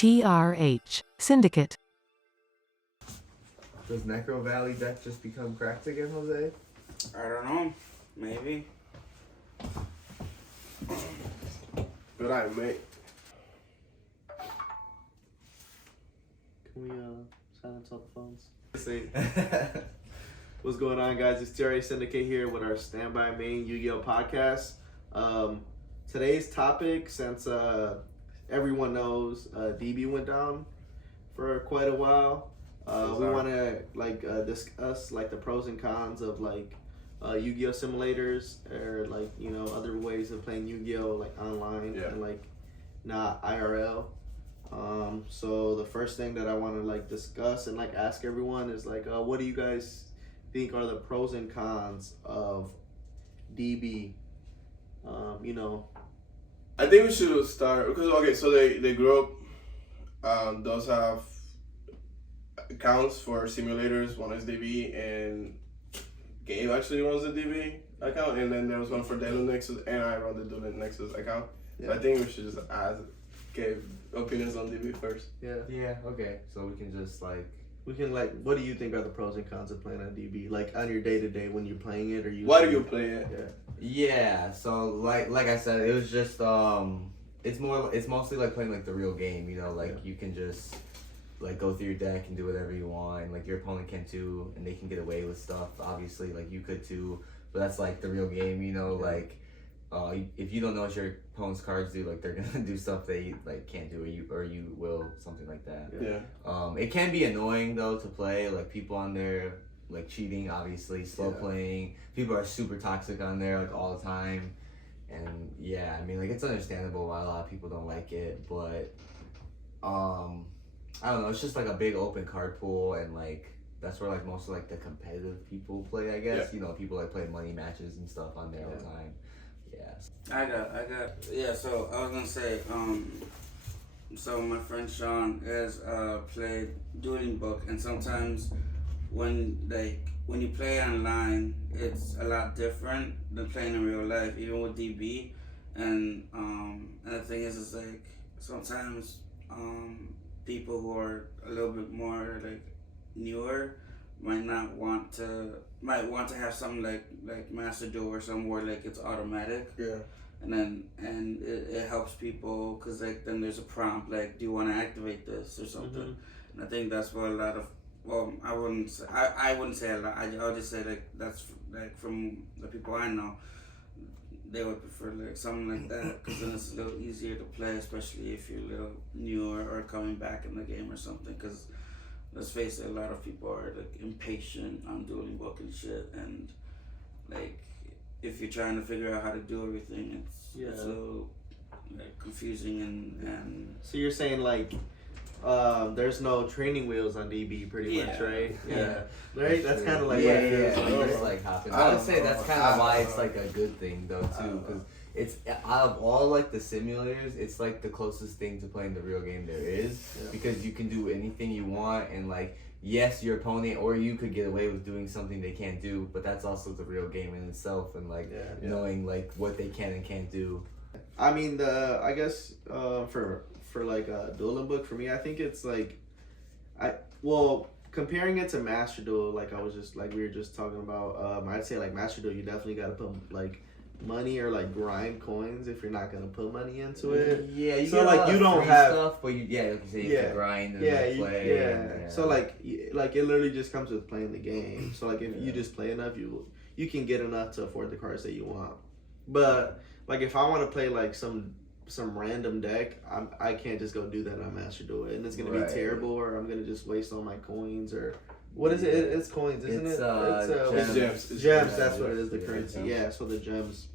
T.R.H.Syndicate. Does Necro Valley deck just become cracked again, Jose? I don't know. Maybe. Good eye, mate. Can we silence all the phones? See. What's going on, guys? It's T.R.H.Syndicate here with our Standby.Main Yugioh podcast. Today's topic, since everyone knows DB went down for quite a while, we want to discuss the pros and cons of Yu-Gi-Oh simulators, or other ways of playing Yu-Gi-Oh online and not IRL. So the first thing that I want to discuss and ask everyone is what do you guys think are the pros and cons of DB? I think we should start because so they grew up. Those have accounts for simulators. One is DB, and Gabe actually runs the DB account, and then there was one for DuelingNexus, and I run the DuelingNexus account. Yeah. So I think we should just ask Gabe opinions on DB first. Yeah, okay. So we can just We can what do you think are the pros and cons of playing on DB? On your day to day when you're playing it, or you? Why do you play it? Yeah, so like I said, it was just it's mostly playing the real game, you can just go through your deck and do whatever you want, and your opponent can too, and they can get away with stuff, obviously, you could too, but that's the real game, if you don't know what your opponent's cards do, they're gonna do stuff they can't do, or you will, something like that. It can be annoying though to play, people on there cheating, obviously, slow playing. People are super toxic on there all the time, and it's understandable why a lot of people don't like it, but I don't know, it's just a big open card pool, and that's where most of the competitive people play, I guess. People play money matches and stuff on there all the time. So I was gonna say, so my friend Sean has played DuelingBook, and sometimes when you play online, it's a lot different than playing in real life, even with DB. And the thing is sometimes people who are a little bit more newer might want to have something like Master Duel or something where it's automatic. And it helps people because then there's a prompt do you want to activate this or something. And I think that's what a lot of, well, I wouldn't say a lot. I'll just say that's from the people I know, they would prefer something like that, because then it's a little easier to play, especially if you're a little newer or coming back in the game or something. Because let's face it, a lot of people are impatient on DuelingBook and shit, and if you're trying to figure out how to do everything, it's a little confusing and. So you're saying there's no training wheels on DB, pretty much, right? Right. That's kind of what it feels hopping. I would say that's kind of why it's a good thing though too, because it's out of all the simulators, it's the closest thing to playing the real game there is, because you can do anything you want, and yes, your opponent or you could get away with doing something they can't do, but that's also the real game in itself, and knowing what they can and can't do. I mean, I guess for DuelingBook, for me, I think it's comparing it to Master Duel, I was just we were just talking about, I'd say Master Duel, you definitely got to put money or grind coins if you're not gonna put money into it. Yeah, you so get you don't have stuff, but you like you say, you have to grind and play. So it literally just comes with playing the game. So if you just play enough, you can get enough to afford the cards that you want. But if I want to play some random deck, I can't just go do that on Master Duel, and it's gonna be terrible, or I'm gonna just waste all my coins, or what is it? It's coins, isn't it? It's gems. Gems. That's what it is. The currency. Yeah. So the gems.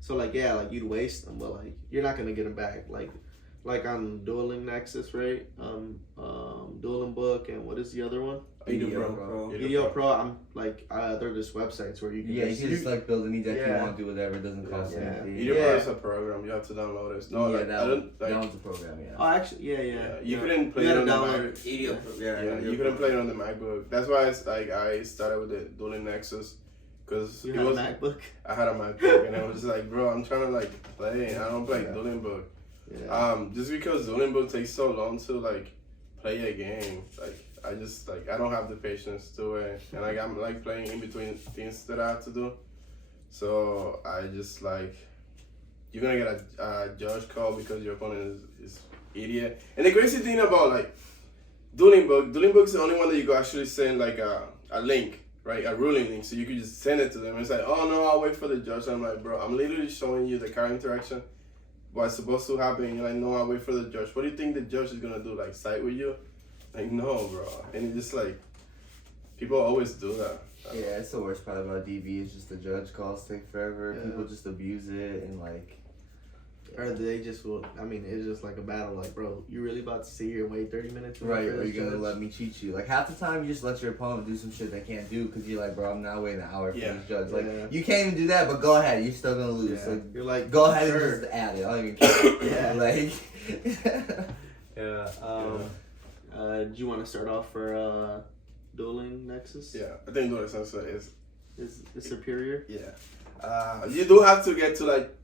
So you'd waste them, but you're not gonna get them back. On DuelingNexus, right? DuelingBook, and what is the other one? EDOPro. I'm they're just websites where you can you can just build any deck you want, do whatever. It doesn't cost anything. EDOPro is a program. You have to download it. No, that one's a program. Oh, actually, You couldn't play it on the Mac. You couldn't play it on the MacBook. That's why it's I started with the DuelingNexus. Because you had a MacBook? I had a MacBook, and I was just bro, I'm trying to play, and I don't play DuelingBook. Yeah. Just because DuelingBook takes so long to like play a game, like I don't have the patience to it, and like I'm like playing in between things that I have to do, so I just like you're gonna get a judge call because your opponent is idiot. And the crazy thing about like DuelingBook is the only one that you can actually send like a link, right? A ruling link, so you can just send it to them. It's like, oh no, I'll wait for the judge. I'm like, bro, I'm literally showing you the card interaction, what's supposed to happen. And you're like, no, I'll wait for the judge. What do you think the judge is gonna do? Like side with you? Like no, bro. And it's just like people always do that. Yeah, it's the worst part about DB. It's just the judge calls take forever. Yeah. People just abuse it and like. Or they just will. I mean, it's just like a battle. Like, bro, you really about to sit here and wait 30 minutes? Right, for or this you're gonna judge? let me cheat you. Like half the time, you just let your opponent do some shit they can't do because you're like, bro, I'm not waiting an hour for this judge. Like Yeah. you can't even do that, but go ahead. You're still gonna lose. Yeah. Like You're like, go ahead sure. and just add it. I don't even care. Yeah. Like. Do you want to start off for DuelingNexus? Yeah, I think DuelingNexus Is superior? yeah. You do have to get to like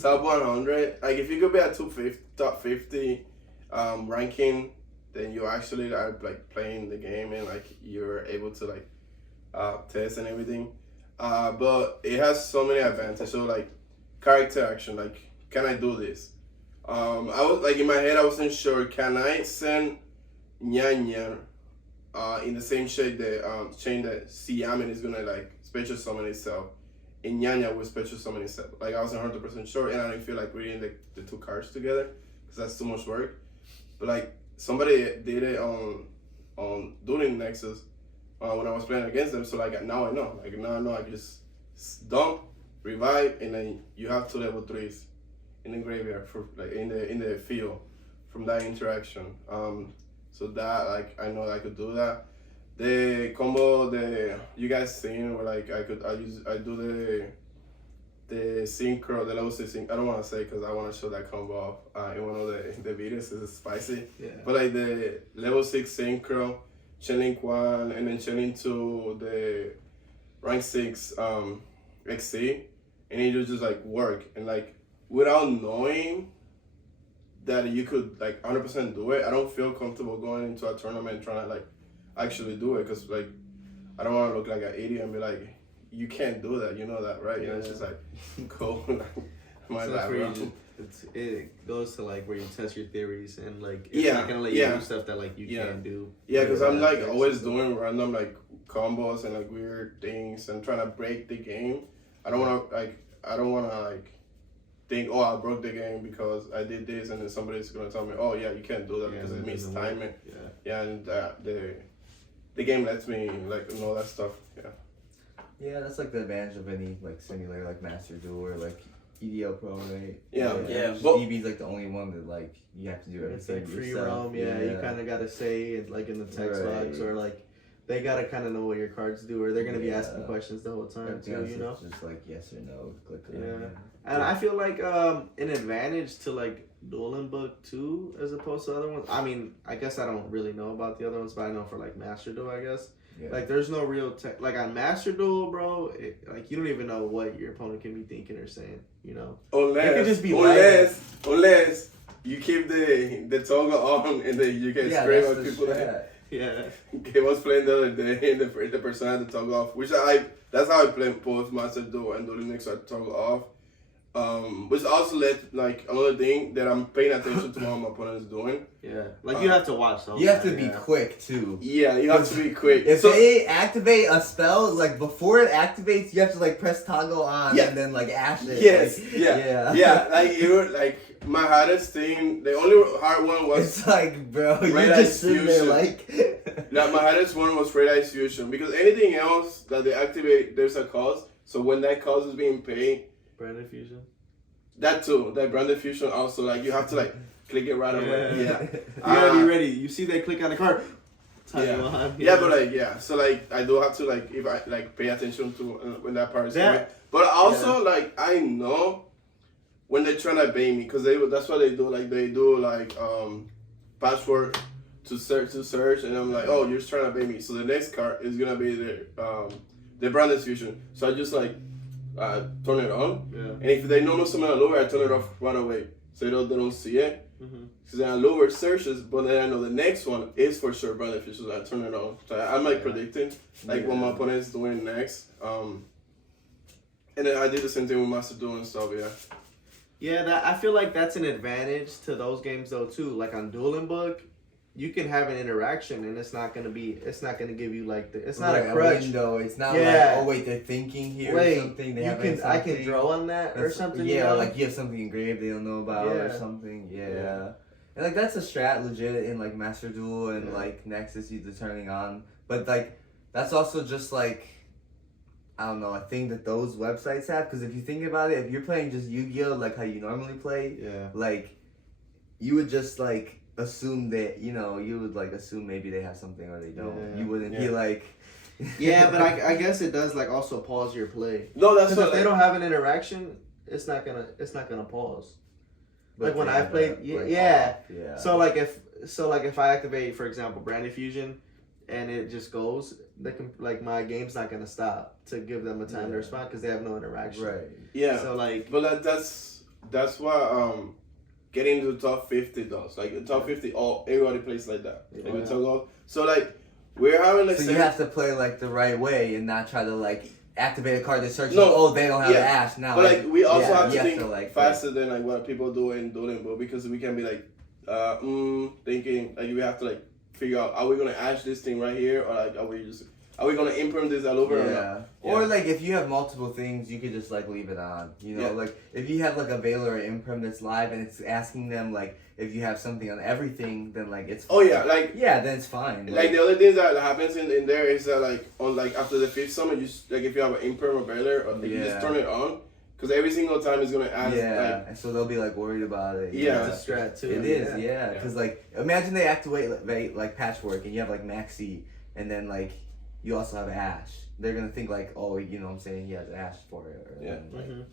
top 100. Like if you could be at top 50 ranking, then you actually are like playing the game and like you're able to like test and everything. But it has so many advantages. So like character action, like can I do this? I was like in my head I wasn't sure, can I send Nyanya in the same chain that Siamen is gonna like special summon itself, and Nyanya will special summon itself. Like I wasn't 100% sure, and I didn't feel like reading the two cards together because that's too much work. But like somebody did it on DuelingNexus when I was playing against them, so like now I know. Like now I know I just dump, revive, and then you have 2 level 3s in the graveyard for like in the field from that interaction. So that like I know I could do that. The combo you guys seen where like I do the synchro, the level 6 sync. I don't want to say because I want to show that combo off in one of the videos. It's spicy. Yeah. But like the level 6 synchro, chainlink 1, and then chainlink 2, the rank 6 XC, and it just like work and like without knowing that you could like 100% do it. I don't feel comfortable going into a tournament trying to like actually do it because like I don't want to look like an idiot and be like, you can't do that, you know that, right? Yeah. And it's just like, go. My So that's bad, where bro. you it goes to like where you test your theories and like it's Yeah, not gonna let you yeah. do stuff that like you can't do. Yeah, because I'm like Yeah, always doing random like combos and like weird things and trying to break the game. I don't want to think, oh, I broke the game because I did this, and then somebody's gonna tell me, oh yeah, you can't do that because it means timing. Yeah, and the game lets me like know that stuff. Yeah. Yeah, that's like the advantage of any like simulator like Master Duel or like EDOPro, right? Yeah. But DB's like the only one that like you have to do It's everything like free yourself. roam, yeah. You kind of gotta say it like in the text Right. box or like they gotta kind of know what your cards do or they're gonna be asking Yeah. questions the whole time Everything too, else you know. is just like yes or no, click on Yeah. it. And I feel like an advantage to like DuelingBook 2 as opposed to other ones. I mean, I guess I don't really know about the other ones, but I know for like Master Duel, I guess. Yeah. Like there's no real like on Master Duel, bro. Like you don't even know what your opponent can be thinking or saying. You know. Unless, could just be unless you keep the toggle on and then you can scream at people. Yeah. I was playing the other day and the person had the toggle off, which that's how I play both Master Duel and DuelingNexus. I toggle off. Which also led like another thing that I'm paying attention to what my opponent is doing. Yeah. Like you have to watch. You have to be quick too. Yeah, you have to be quick. If they activate a spell, like before it activates, you have to like press toggle on and then like ash it. Yes. Like, Yeah. Like my hardest thing. The only hard one was. It's like, bro, you Red just Eyes sit there Fusion. like. Now my hardest one was Red Eyes Fusion because anything else that they activate, there's a cost. So when that cost is being paid. Branded Fusion. That too. That branded fusion also like you have to like click it right away. Yeah. You gotta be ready. You see they click on the card. Yeah, but like so like I do have to like if I like pay attention to when that part is going. But also like I know when they're trying to bait me because that's what they do. Like they do like password to search and I'm like, oh, you're just trying to bait me. So the next card is gonna be the branded fusion. So I just like turn it on, and if they normal summon a lower, I turn it off right away. so they don't see it. Mm-hmm. Because then I lower searches, but then I know the next one is for sure beneficial, so I turn it on. So I'm like predicting like what my opponent is doing next. And then I did the same thing with Master Duel and stuff, yeah. Yeah, I feel like that's an advantage to those games though too. Like on DuelingBook, you can have an interaction and it's not gonna give you like it's not a crutch. Window. It's not Yeah. like, oh wait, they're thinking here or something. They have I can something. draw on that or something. Yeah, you know? like you have something engraved they don't know about or Yeah. something. Yeah. And like that's a strat legit in like Master Duel and like Nexus you're turning on. But like that's also just like I don't know, a thing that those websites have, because if you think about it, if you're playing just Yu-Gi-Oh like how you normally play, like you would just like assume that, you know, you would like assume maybe they have something or they don't. Yeah. You wouldn't be like Yeah, but I guess it does like also pause your play. No, that's Because what if they don't have an interaction, it's not gonna pause. Like when I played, yeah. So like if I activate, for example, Brand Fusion, and it just goes, they can like my game's not gonna stop to give them a time to respond because they have no interaction. Right. Yeah. So like, but that's what getting into the top 50 does. Like the top 50, everybody plays like that. Yeah. Like, so like we're having like. So you have to play like the right way and not try to like activate a card that searches. No, oh, they don't have Ash now. But like we also have to you think like, faster than like what people do in DuelingBook, because we can be like thinking like we have to like figure out, are we gonna Ash this thing right here, or like are we gonna imprint this all over? Yeah. Or like if you have multiple things, you could just like leave it on. You know, like if you have like a Veiler or Imprint that's live and it's asking them like if you have something on everything, then like it's fine. Oh yeah, like then it's fine. Like the other things that happens in there is that like on like after the 5th summon, you like if you have an Imprint or Veiler, or you just turn it on, because every single time it's gonna ask. Yeah, and so they'll be like worried about it. Yeah, it's a strat too. It is, yeah. Because like imagine they activate like Patchwork and you have like Maxi, and then like you also have Ash. They're gonna think like, oh, you know what I'm saying, he has Ash for it, or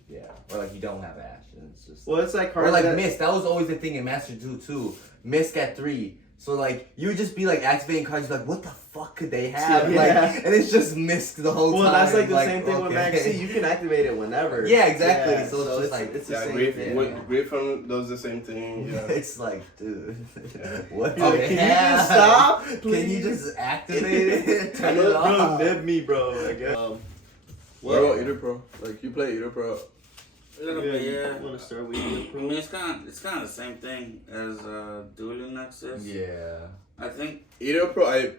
or like you don't have Ash, and it's just it's like or like Mist. That was always the thing in Master Duel too. Mist got 3. So like you would just be like activating cards, like what the fuck could they have? Yeah. Like, and it's just Mist the whole time. Well, that's like the same thing with Maxi. You can activate it whenever. Yeah, exactly. Yeah, so it's just like it's the same thing. Griffin does the same thing. Yeah. It's like, dude, what? Can you just stop? Can you just activate it? Turn it Bro, off. nib me, bro. I guess. What about EDOPro? Like you play EDOPro? A little bit, yeah. I want to start with I EDOPro. mean, it's kind of the same thing as DuelingNexus. Yeah. I think EDOPro,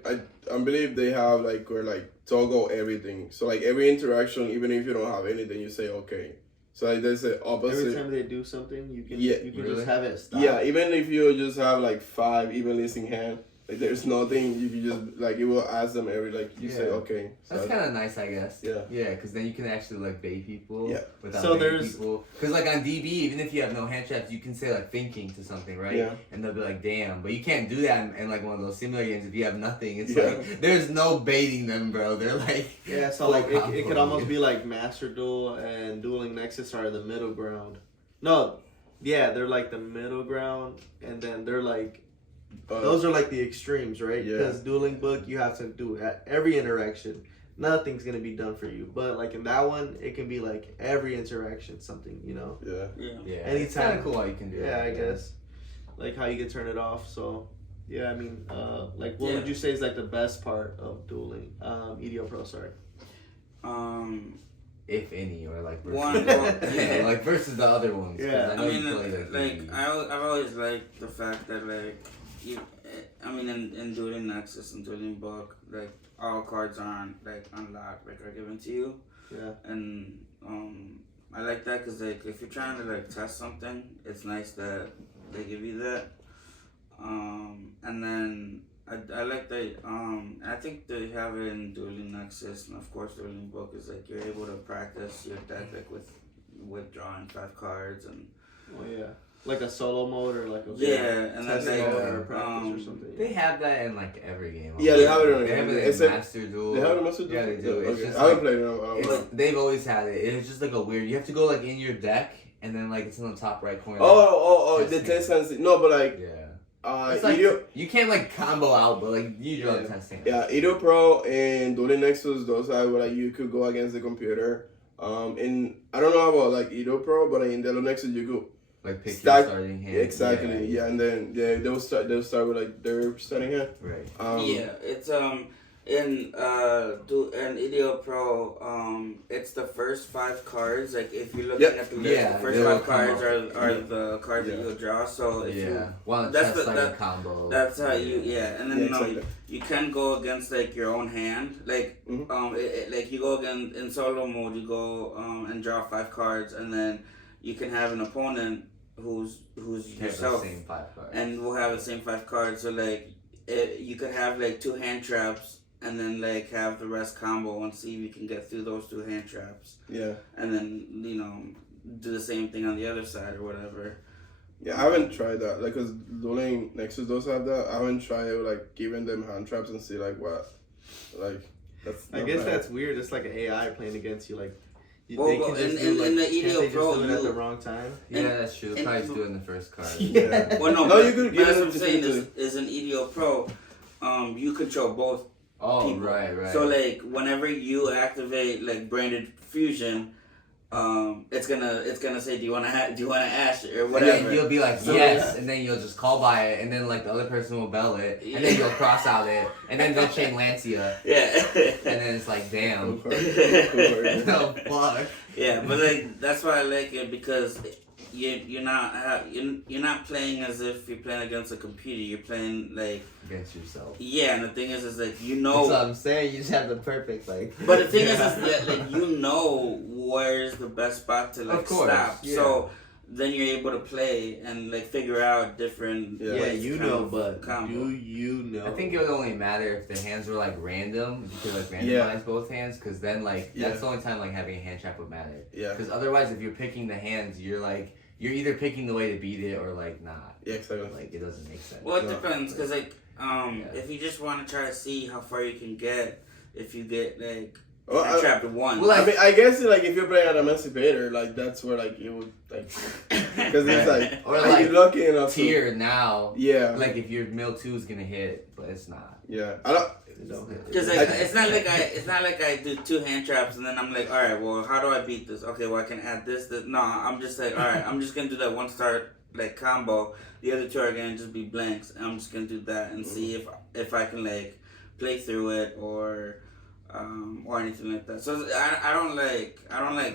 I believe they have like where like toggle everything. So like every interaction, even if you don't have anything, you say okay. So like there's the opposite. Every time they do something, you can really? just have it stop. Yeah, even if you just have like 5 even listing hand, like there's nothing, you can just like it will ask them every like you say okay. So That's kind of nice, I guess. Yeah. Yeah, because then you can actually like bait people. Yeah. Without So baiting there's- people. Because like on DB, even if you have no hand traps, you can say like thinking to something, right? Yeah. And they'll be like, damn. But you can't do that in like one of those simulator games if you have nothing. It's Yeah. like there's no baiting them, bro. They're like Yeah, so like it could almost be like Master Duel and DuelingNexus are the middle ground. No, yeah, they're like the middle ground, and then they're like those are like the extremes, right? Yeah. Because DuelingBook, you have to do every interaction. Nothing's gonna be done for you, but like in that one, it can be like every interaction something, you know. Yeah. yeah. Anytime. It's kind of cool how you can do Yeah, that. I guess. Like how you can turn it off. So, yeah, I mean, like what would you say is like the best part of dueling? EDOPro, sorry. If any, or like versus One, yeah, like versus the other ones. 'cause Yeah. I I know you mean, play like I've always liked the fact that like in DuelingNexus and DuelingBook, like all cards aren't like unlocked, like are given to you. Yeah. And I like that because like if you're trying to like test something, it's nice that they give you that. And then I like that. I think they have it in DuelingNexus, and of course DuelingBook is like you're able to practice your deck like with drawing 5 cards and. Oh yeah. Like a solo mode or like a And test then like mode or practice or something. They have that in like every game. Yeah, they have it in They have it it's in a- Master Duel. They have it in Master Duel? Yeah, they do. It's Okay. just I haven't like, played it. it's, they've always had it. It's just like a weird. You have to go like in your deck, and then like it's in the top right corner. The test hands. No, but like It's like you can't like combo out, but like you draw the test hand. Yeah, EDOPro and DuelingNexus, those are where like you could go against the computer. And I don't know about like EDOPro, but in DuelingNexus you could Like pick stack, your starting hand. exactly. Yeah, and then they'll start with like their starting hand. Right. Yeah, it's in EDOPro, it's the first 5 cards. Like if you're looking at the list, the first 5 cards are the cards that you'll draw. So if you that's like a combo. That's how you and then exactly. you can go against like your own hand. Like like you go again in solo mode. You go and draw 5 cards, and then you can have an opponent who's yourself, the same 5 cards. and we'll have the same 5 cards. So like you could have like 2 hand traps. And then like have the rest combo and see if you can get through those 2 hand traps. Yeah. And then do the same thing on the other side or whatever. Yeah, I haven't tried that. Like, cause DuelingNexus does have that. I haven't tried like giving them hand traps and see like what, like. I guess that's weird. It's like an AI playing against you. Like, in the EDOPro, do it at the wrong time. Yeah, that's true. They'll probably just do it in the first card. Yeah. Well, no, you could. That's what I'm saying is in EDOPro, you control both. Oh, people. right. So like whenever you activate like branded fusion, it's gonna say do you wanna ash it or whatever. And then you'll be like yes, and then you'll just call by it, and then like the other person will bell it, and then you'll cross out it, and then they'll chain Lancia. Yeah. And then it's like damn. No fuck. Yeah, but like that's why I like it because you're not playing as if you're playing against a computer. You're playing like against yourself. Yeah, and the thing is like That's what I'm saying. You just have the perfect like. But the thing is that like where's the best spot to like stop. Yeah. So then you're able to play and like figure out different. Yeah, ways but combo. do you know? I think it would only matter if the hands were like random. You could like randomize both hands, because then like that's the only time like having a hand trap would matter. Yeah. Because otherwise, if you're picking the hands, you're either picking the way to beat it or like not. Yeah, exactly. Like it doesn't make sense. Well, it depends, because like if you just want to try to see how far you can get, if you get like trapped once. Well, I mean, I guess like if you're playing an Emancipator, like that's where like you would like, because it's like or are like you lucky enough tier now. Yeah. Like if your mill 2 is gonna hit, but it's not. Yeah, I don't. Because like, it's not like I do 2 hand traps and then I'm like, all right, well, how do I beat this? Okay, well, I can add this. No, I'm just like, all right, I'm just gonna do that 1 start like combo. The other 2 are gonna just be blanks, and I'm just gonna do that and see if I can like play through it or anything like that. So I don't like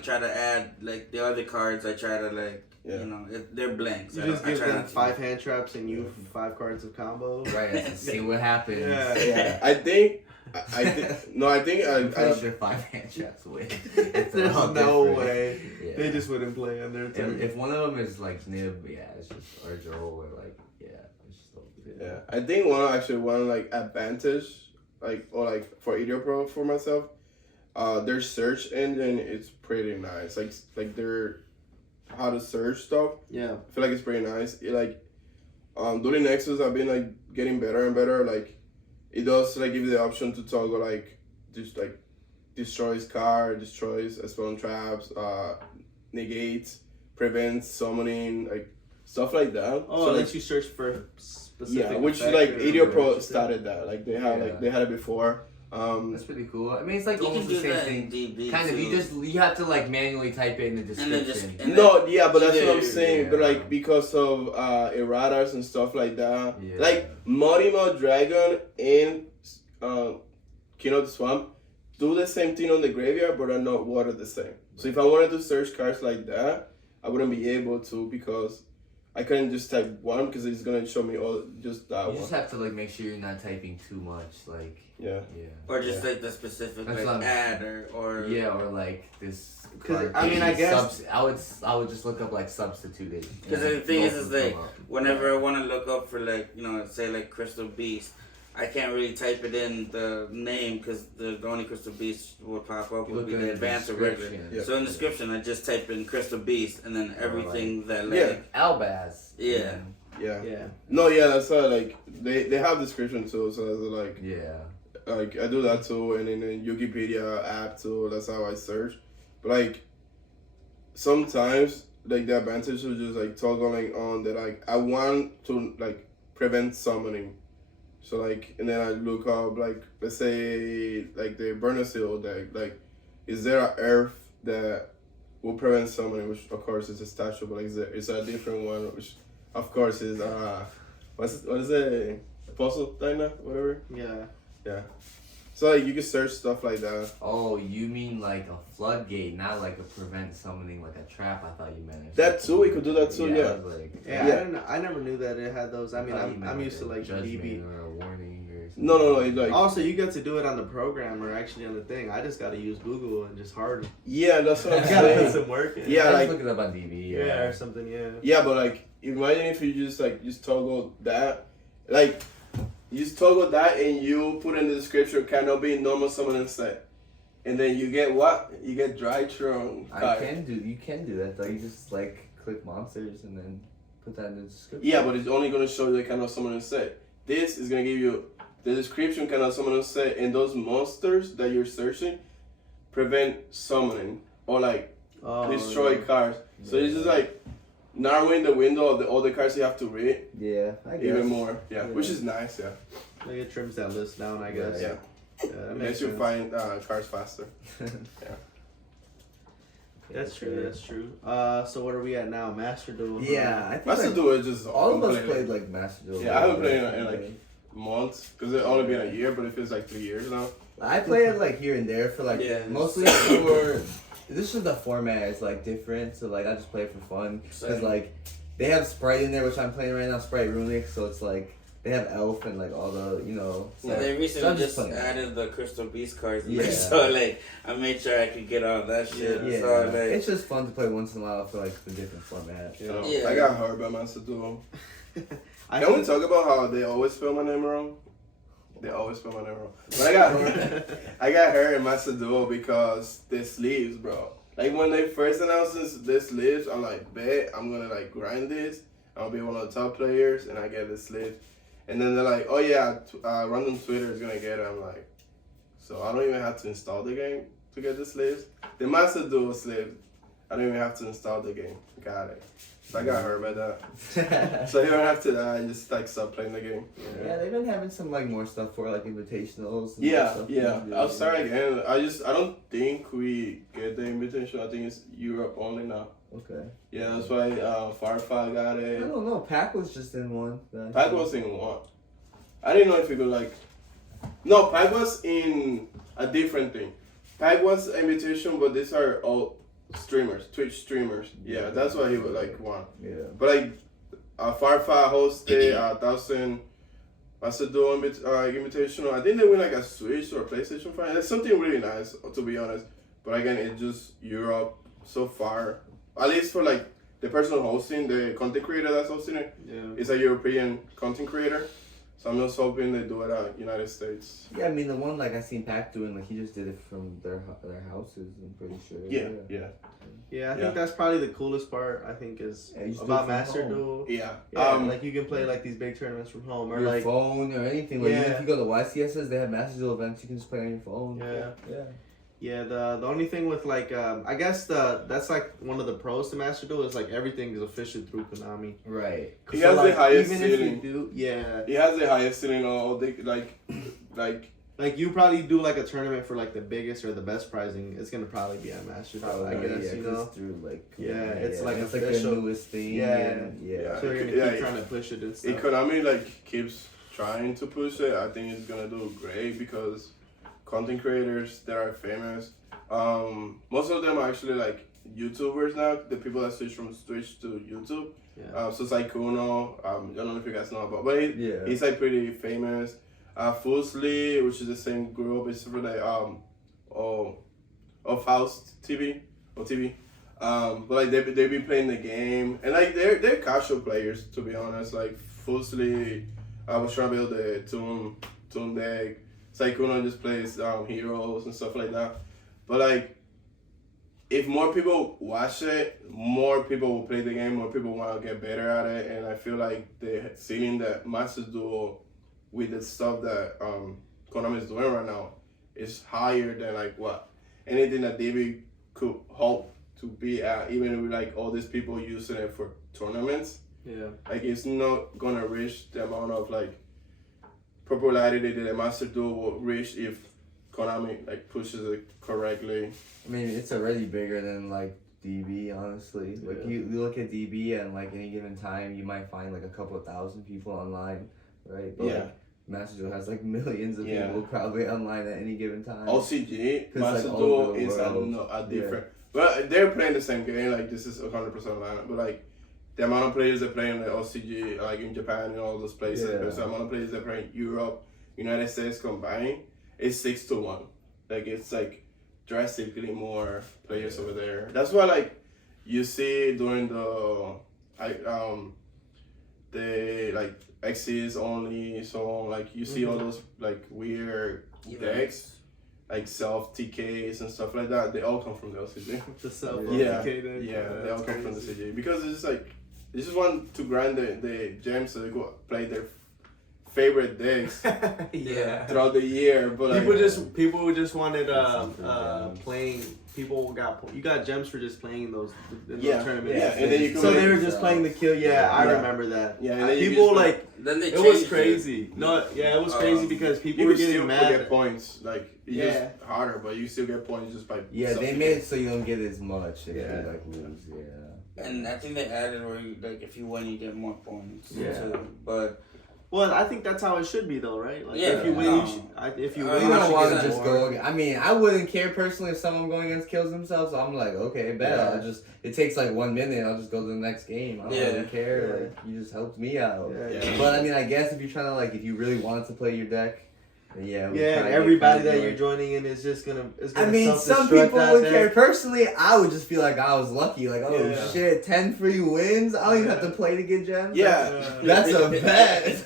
try to add like the other cards. I try to like. You know, they're blanks. You just give them 5 hand traps and you 5 cards of combo. Right, and see what happens. Yeah. I think I'm pretty sure 5 hand traps win. There's no way. Yeah. They just wouldn't play on their turn. If one of them is like Nib, it's just or Joel or like it's just I think one like advantage like or like for EDOPro for myself, their search engine is pretty nice. Like their how to search stuff. Yeah, I feel like it's pretty nice. DuelingNexus have been like getting better and better. Like it does like give you the option to toggle like just like destroys card, destroys spell traps, negates, prevents summoning, like stuff like that. Oh, so it lets you search for specific. Yeah, which like EDOPro started that. Like they had it before. That's pretty cool. I mean, it's like you almost the same thing. DB kind of. You have to like manually type it in the description. But that's what I'm saying. But like because of erratas and stuff like that, like Mortimer Dragon and King of the Swamp do the same thing on the graveyard, but are not worded the same. So if I wanted to search cards like that, I wouldn't be able to because I couldn't just type 1 because it's gonna show me all just that one. You just have to like make sure you're not typing too much, like or just like the specific like add or or like this. Because I mean, I guess I would just look up like substituted. Because the thing is like whenever I want to look up for like say like Crystal Beast, I can't really type it in the name because the only Crystal Beast would pop up would be the advanced or regular. Yeah. So in the description, I just type in Crystal Beast and then everything that like Albaz. Yeah. No, that's how like they have description too, so it's like like I do that too, and in the Wikipedia app too. That's how I search. But like sometimes like the advantage of just like toggling on that like I want to like prevent summoning. So like, and then I look up like, let's say like the Burner Seal deck, like, is there an earth that will prevent summoning, which of course is a statue, but it's a different one, which of course is what is it? Apostle Dyna, whatever. Yeah. So like you can search stuff like that. Oh, you mean like a floodgate, not like a prevent summoning, like a trap? I thought you meant. That too, we could do that too. Yeah. I was like, I never knew that it had those. I mean, I'm used to like DB. or a warning or something. No. It's like Also, you get to do it on the program or actually on the thing. I just got to use Google and just hard. yeah, that's what I'm I got to put saying. some work in. Yeah, I like just look it up on DB. Yeah, or something. Yeah. yeah, but like imagine if you just toggle that, like. You just toggle that and you put in the description cannot be normal summon instead. And then you get what? You get dry throne card. You can do that though. You just like click monsters and then put that in the description. Yeah, but it's only gonna show you the cannot summon instead. This is gonna give you the description cannot summon instead, and those monsters that you're searching prevent summoning or like destroy cards. So it's just like narrowing the window of all the cards you have to read. Yeah, I guess. Even more. Yeah, which is nice. Yeah. Like it trims that list down, I guess. Yeah. That Makes you sense. find cards faster. That's true. That's true. So what are we at now? Master Duel. Yeah, I think Master like, Duel is just all of us completely- played like Master Duel. Yeah, I haven't played in like months because it's only been a year, but it feels like 3 years now. I play it like here and there for like mostly for. This is the format is like different, so like I just play it for fun because like they have Sprite in there, which I'm playing right now, Sprite Runic, so it's like they have Elf and like all the So they recently just added the Crystal Beast cards. Yeah. So like I made sure I could get all that shit. Yeah, So, like, it's just fun to play once in a while for like the different format. Yeah. I got hurt by Master Duel. Can we talk about how they always spell my name wrong? They always spell my name wrong. But I got hurt in Master Duel because the sleeves, bro. Like when they first announced this sleeves, I'm like, bet I'm gonna like grind this. I'll be one of the top players, and I get the sleeves. And then they're like, oh yeah, random Twitter is gonna get it. I'm like, so I don't even have to install the game to get the sleeves. The Master Duel sleeves, I don't even have to install the game. Got it. So I got hurt by that. So even after that, I just like stopped playing the game. Yeah, they've been having some like more stuff for like invitationals. And Yeah, stuff yeah. I'll start again. I don't think we get the invitation. I think it's Europe only now. Okay. Yeah, that's why Farfa got I it. don't know. Pac was just in one. Pac was in one. I didn't know if you could like. No, Pac was in a different thing. Pac was invitation, but these are all streamers, Twitch streamers. Yeah, that's why he was like one. Yeah. But like, Farfa hosted 1,000 Master Duel Invitational. I think they win like a Switch or a PlayStation 5. And it's something really nice, to be honest. But again, it's just Europe so far. At least for like the person hosting, the content creator that's hosting it. Yeah. It's a European content creator. So I'm just hoping they do it out United States. Yeah, I mean the one like I seen Pac doing, like he just did it from their houses. I'm pretty sure. Yeah, I think that's probably the coolest part. I think is about Master Duel. Yeah. Like you can play like these big tournaments from home or your like phone or anything. Like even if you go to YCSs, they have Master Duel events. You can just play on your phone. Yeah, the only thing with like I guess that's like one of the pros to Master Duel is like everything is official through Konami. Right. He has the highest even ceiling. if you do, He has the highest ceiling on all the like you probably do like a tournament for like the biggest or the best prizing. It's gonna probably be on Master Duel. I guess you know. Through like it's like it's official. like the newest thing. Yeah. So you're gonna keep trying to push it and stuff. If Konami like keeps trying to push it, I think it's gonna do great because content creators that are famous, most of them are actually like YouTubers now. The people that switch from Twitch to YouTube. Yeah. So it's like Kuno. I don't know if you guys know about, but he's like pretty famous. Fusli, which is the same group, it's for like of House TV or TV. But like they be playing the game and like they're casual players, to be honest. Like Fusli, I was trying to build the Toon deck. Saikuno just plays heroes and stuff like that. But like, if more people watch it, more people will play the game. More people want to get better at it, and I feel like the ceiling that Master Duel with the stuff that Konami is doing right now is higher than like what anything that David could hope to be at, even with like all these people using it for tournaments. Yeah. Like it's not gonna reach the amount of like popularity that the Master Duel will reach if Konami like pushes it correctly. I mean, it's already bigger than like DB, honestly. Like you look at DB and like any given time you might find like a couple of thousand people online, right? But, like, Master Duel has like millions of people probably online at any given time. OCG, Master like, Duel is a different. Well, they're playing the same game. Like this is 100% lineup, but like the amount of players that play in the OCG, like in Japan and all those places, there's the amount of players that play in Europe, United States combined, it's 6-1. Like it's like drastically more players over there. That's why like you see during the like X's only, so like you see all those like weird decks, like self TKs and stuff like that. They all come from the LCG. The self TK, they all come from the CG because it's like they just want to grind the gems so they go play their favorite decks throughout the year. But people just wanted playing. You got gems for just playing those tournaments. Yeah, and then you so they were just playing the kill. I remember that. Yeah, and then people like then they it was crazy. It was crazy because people were getting mad. Get points like it's just harder, but you still get points just by. Yeah, they made it so you don't get as much if you like lose. And I think they added where you, like if you win you get more points. Too. But. Well, I think that's how it should be, though, right? Like, if you win, you don't want to just go. I mean, I wouldn't care personally if someone going against kills themselves. So I'm like, okay, bet. I'll it takes like 1 minute. I'll just go to the next game. I don't really care. Like, you just helped me out. But I mean, I guess if you're trying to like, if you really wanted to play your deck. And everybody that you're joining in is just gonna. I mean, some people would care. Personally, I would just feel like I was lucky. Like, oh shit, 10 free wins. I don't even have to play to get gems. That's a bet.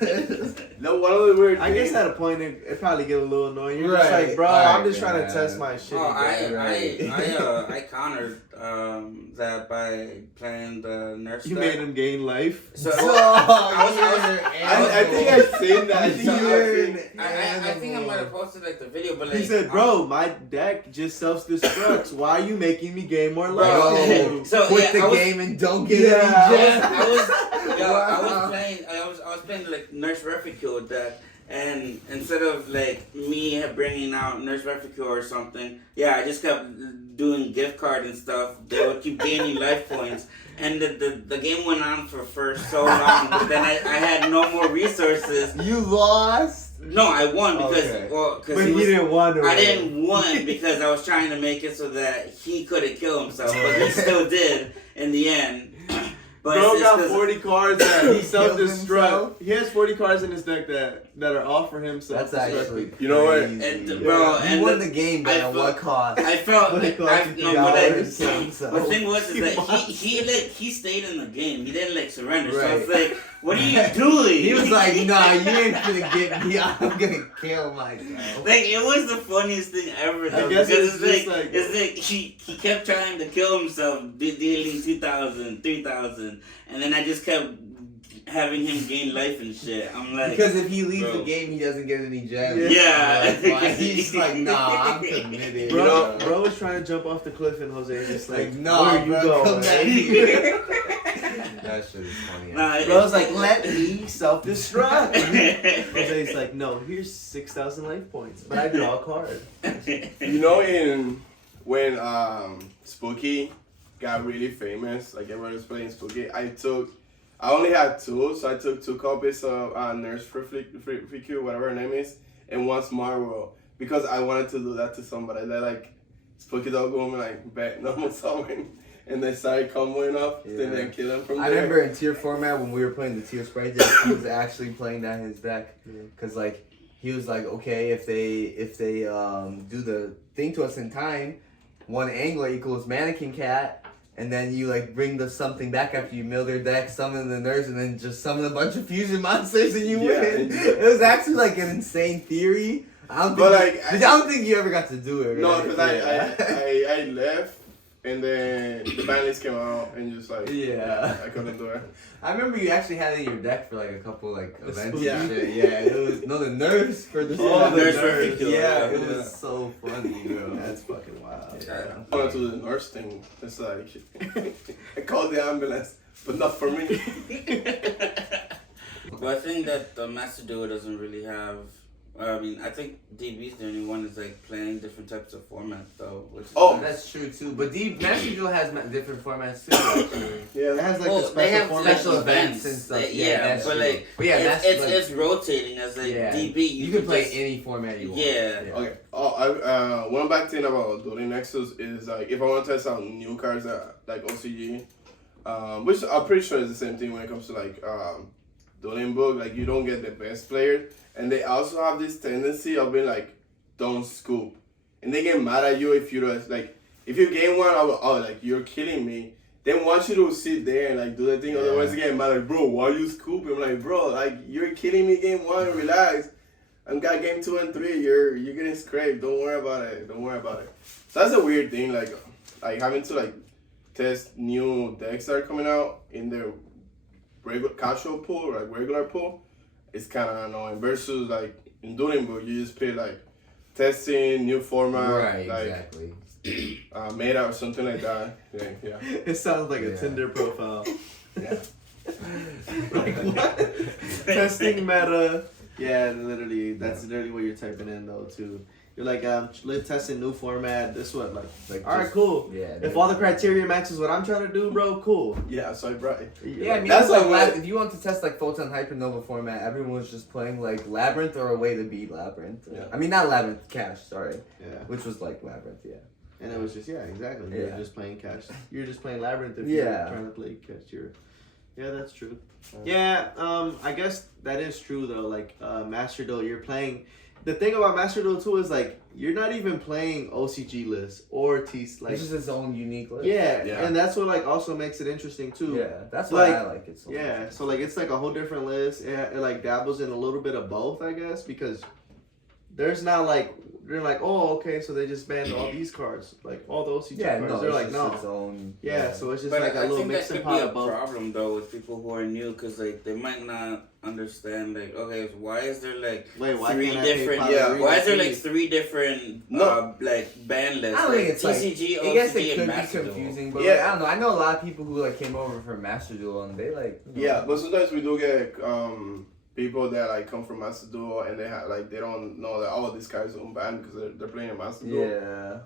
No, one of the weird. I guess at a point it probably get a little annoying. You're just like, bro, I'm just trying to test my shit. I countered that by playing the nurse. You made him gain life. So I think I've seen that. I think I might have posted like the video, but like he said, "Bro, my deck just self-destructs. Why are you making me gain more life?" So quit the game and don't get any gems. I was playing like Nurse Refugio deck, and instead of like me bringing out Nurse Refugio or something, I just kept doing gift card and stuff. They would keep gaining life points. And the game went on for so long, but then I had no more resources. You lost? No, I won because but he didn't win. I didn't win because I was trying to make it so that he couldn't kill himself, but he still did in the end. But Bro got 40 cards that he self-destruct. He has 40 cards in his deck that are off for him. That's actually crazy. You know what? And, bro, you won the game, but at what cost? I felt the thing was is that he stayed in the game. He didn't like surrender. So I was like, what are you doing? He was like, nah, you ain't gonna get me. I'm gonna kill myself. Like it was the funniest thing ever. Though, I guess because it's like he kept trying to kill himself, dealing 2,000, 3,000, and then I just kept having him gain life and shit. I'm like, because if he leaves the game, he doesn't get any gems. Yeah. He's like, nah, I'm committed. Bro was trying to jump off the cliff, and Jose is just like, nah, where you bro, going? That shit is funny. Bro's like, let me self-destruct. Jose's like, no, here's 6,000 life points, but I draw a card. You know, when Spooky got really famous, like everyone was playing Spooky, I only had 2, so I took 2 copies of Nurse Freaky, whatever her name is, and 1 Marvel, because I wanted to do that to somebody that like Spooky dog woman like bet normal summon, and they started comboing up, and then kill them from there. I remember in tier format when we were playing the tier sprite deck, he was actually playing that in his deck, because like he was like, okay, if they do the thing to us in time, 1 angler equals mannequin cat. And then you like bring the something back after you mill their deck, summon the nurse, and then just summon a bunch of fusion monsters and you win. It was actually like an insane theory. I don't think you ever got to do it. Right? No, because I left, and then the banlist came out, and just like I couldn't do it. I remember you actually had it in your deck for like a couple like events and shit. Yeah, it was the nurse for the nurse. It was so funny, bro. That's fucking wild. I went to the nurse thing. It's like I called the ambulance, but not for me. But I think that the Master Duel doesn't really have I mean, I think DB's the only one that's like playing different types of formats though. Which is Oh, That's true too. But Master Duel has different formats too. Actually. yeah. It has like well, the they special have format. special events and stuff. Like, Yeah, that's but true. like, But yeah, that's it's rotating as like yeah. DB. You can play just, any format you want. Yeah. Okay. Oh, one back thing about DuelingNexus is like if I want to test out new cards that like OCG, which I'm pretty sure is the same thing when it comes to like DuelingBook. Like you don't get the best players, and they also have this tendency of being like, don't scoop, and they get mad at you if you don't like. If you game one, like you're killing me. They want you to sit there and like do the thing. Yeah. Otherwise, they get mad like, bro, why you scooping? I'm like, bro, like you're killing me game one. Relax. I got game 2 and 3. You're getting scraped. Don't worry about it. Don't worry about it. So that's a weird thing. Like having to like test new decks that are coming out in their regular casual pool, like regular pool. It's kind of annoying. Versus like in DuelingBook, you just play like testing new format, Right. like Exactly. meta or something like that. Yeah. It sounds like a Yeah. Tinder profile. Yeah. Like what? Testing meta. Yeah, literally. That's literally what you're typing in though too. You're like testing new format. This what like. All right, just- cool. Yeah. If all the criteria matches what I'm trying to do, bro, cool. Yeah, so right. Yeah, I mean, That's that's like if you want to test like Photon Hypernova format, everyone was just playing like Labyrinth or a way to beat Labyrinth. Yeah. I mean, not Labyrinth, Cash, sorry. Yeah. Which was like Labyrinth, yeah. And it was just exactly. You're Yeah. just playing cash. You're just playing labyrinth if Yeah. you're trying to play cash. Yeah, that's true. Yeah, I guess that is true though. Like Master Duel, you're playing. The thing about Master Duel too is like you're not even playing OCG lists or T like. It's just its own unique list. Yeah, Yeah. and that's what like also makes it interesting too. Yeah, that's why Like, I like it so Yeah, much. so like it's like a whole different list. It like dabbles in a little bit of both, I guess, because there's not like they're like, oh, okay, so they just banned all these cards, like all the OCG Yeah, cards. no, they're it's like, just no. its own. Yeah, so it's just But like a I little think that mixing could pot be a of both. problem though with people who are new because like they might not understand like okay, so why is there like Wait, why three can't I pay different? $5 Why is there like fees? 3 different No. like ban lists? I don't think like it's like. TCG, I guess OCG, it and could be Master Duel. confusing, but Yeah. like, I don't know. I know a lot of people who like came over from Master Duel and they like. you know, Yeah, but sometimes we do get people that like come from Master Duel and they have like they don't know that these guys are unbanned because they're playing a Master Duel. Yeah.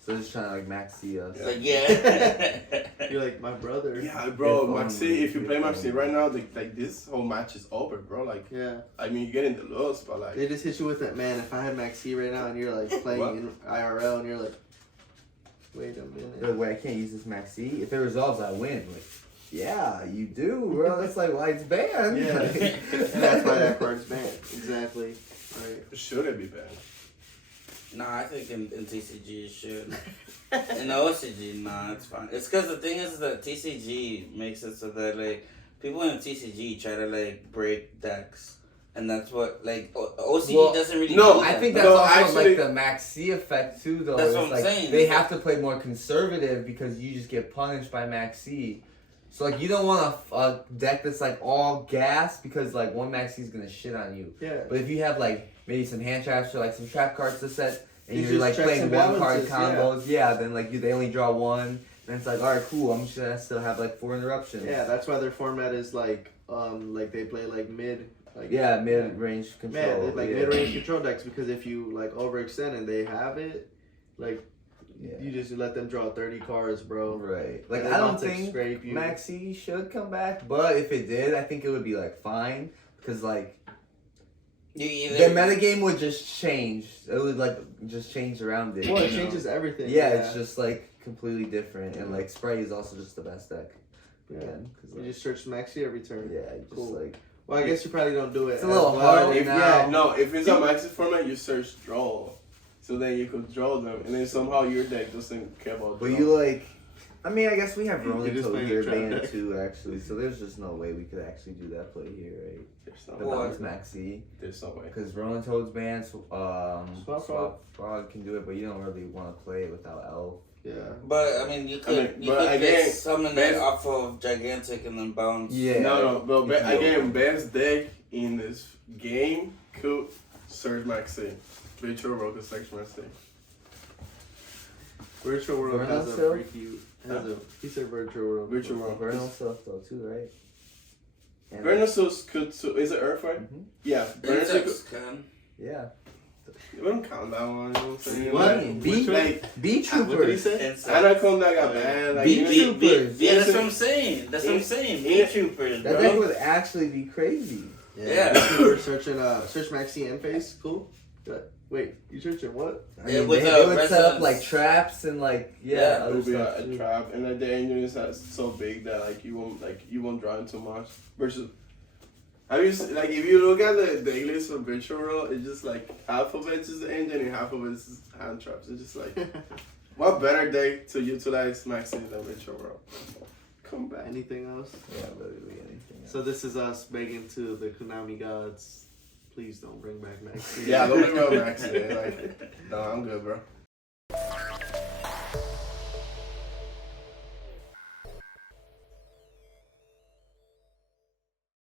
So they're just trying to like maxi us. It's like yeah. You're like my brother. Yeah, bro, If Maxi, only, if you play if Maxi only. right now, like this whole match is over, bro. Like, Yeah. I mean, you get in the loss, but like, They just hit you with that, man. If I had Maxi right now and you're like playing What? in IRL and you're like, wait a They're like, minute. wait, I can't use this maxi. If it resolves, I win. Like, yeah, you do, bro. That's like why it's banned. Yeah. And that's why that card's banned. Exactly. Right. should it be banned? Nah, I think in TCG it should. In the OCG, nah, it's fine. It's because the thing is that TCG makes it so that like people in TCG try to like break decks, and that's what like OCG Well, doesn't really. no, do I that, think but- that's No, also actually- like the maxi effect too, though. That's It's what I'm like saying. they have to play more conservative because you just get punished by maxi. So like you don't want a deck that's like all gas because like one maxi is gonna shit on you. Yeah. But if you have like maybe some hand traps or like some trap cards to set, and It's you're just like checks playing and one card balances, combos, yeah, then like they only draw one, and it's like, all right, cool, I'm just gonna still have like 4 interruptions. Yeah, that's why their format is like they play like mid. Like, Yeah, mid range control. Man, they like yeah. mid-range control decks because if you like overextend and they have it, like Yeah. you just let them draw 30 cards, bro. Right. Like And I they're don't about to think scrape you. Maxi should come back, but if it did, I think it would be like fine because like You either the metagame would just change. It would like just change around it. Well, it you know? changes everything. Yeah, it's just like completely different, and like Spray is also just the best deck. Yeah. Again, 'cause, You like, just search Maxi every turn. yeah, you just Cool. like Well, I guess you probably don't do it. It's a as little well. hard If, now. yeah, no, if it's a Maxi format, you search draw. So then you could draw them, and then somehow your deck doesn't care about But draw. you like, I mean, I guess we have You're Rolling just Toad playing here a trap banned deck. too, actually. So there's just no way we could actually do that play here, right? There's no The Well, bounce Maxi. There's no way. Because Rolling Toad's banned, Swap Swap Frog can do it, but you don't really want to play it without Elf. Yeah. But I mean, you could you but could again, just summon Ben- it off of gigantic and then bounce. Yeah. No, but Yeah. again, best deck in this game could search Maxi. Virtual Rocket search Maxi. Virtual World Vernal has a Silk? freaky. He said Virtual World. Virtual World. Vernal Silk though too, right? And Vernal Silk could. Is it Earth, right? Mhm. Yeah. Vernal Silk. Insects can. Yeah. We don't count that one. You know what I'm saying? What? Like, B like B What did he troopers. say? Anaconda got banned. Like, Beat you know, troopers. Yeah, that's what I'm saying. That's what I'm saying. Beat troopers, That deck bro. would actually be crazy. Yeah. We're searching search Maxi and face. Cool. Good. Wait, you searching what? I Yeah, mean, with, they would set up resonance. like traps and like Yeah, it other would be stuff. a trap, and like the engine is so big that like you won't draw in too much. Versus, have you like if you look at the decklist for Virtual World, it's just like half of it is the engine and half of it is hand traps. It's just like what better deck to utilize Maxi than Virtual World? Come back. Anything else? Yeah, literally anything. So this is us begging to the Konami gods. Please don't bring back Maxi. Yeah, don't bring me up Maxi. Man. Like, no, I'm good, bro.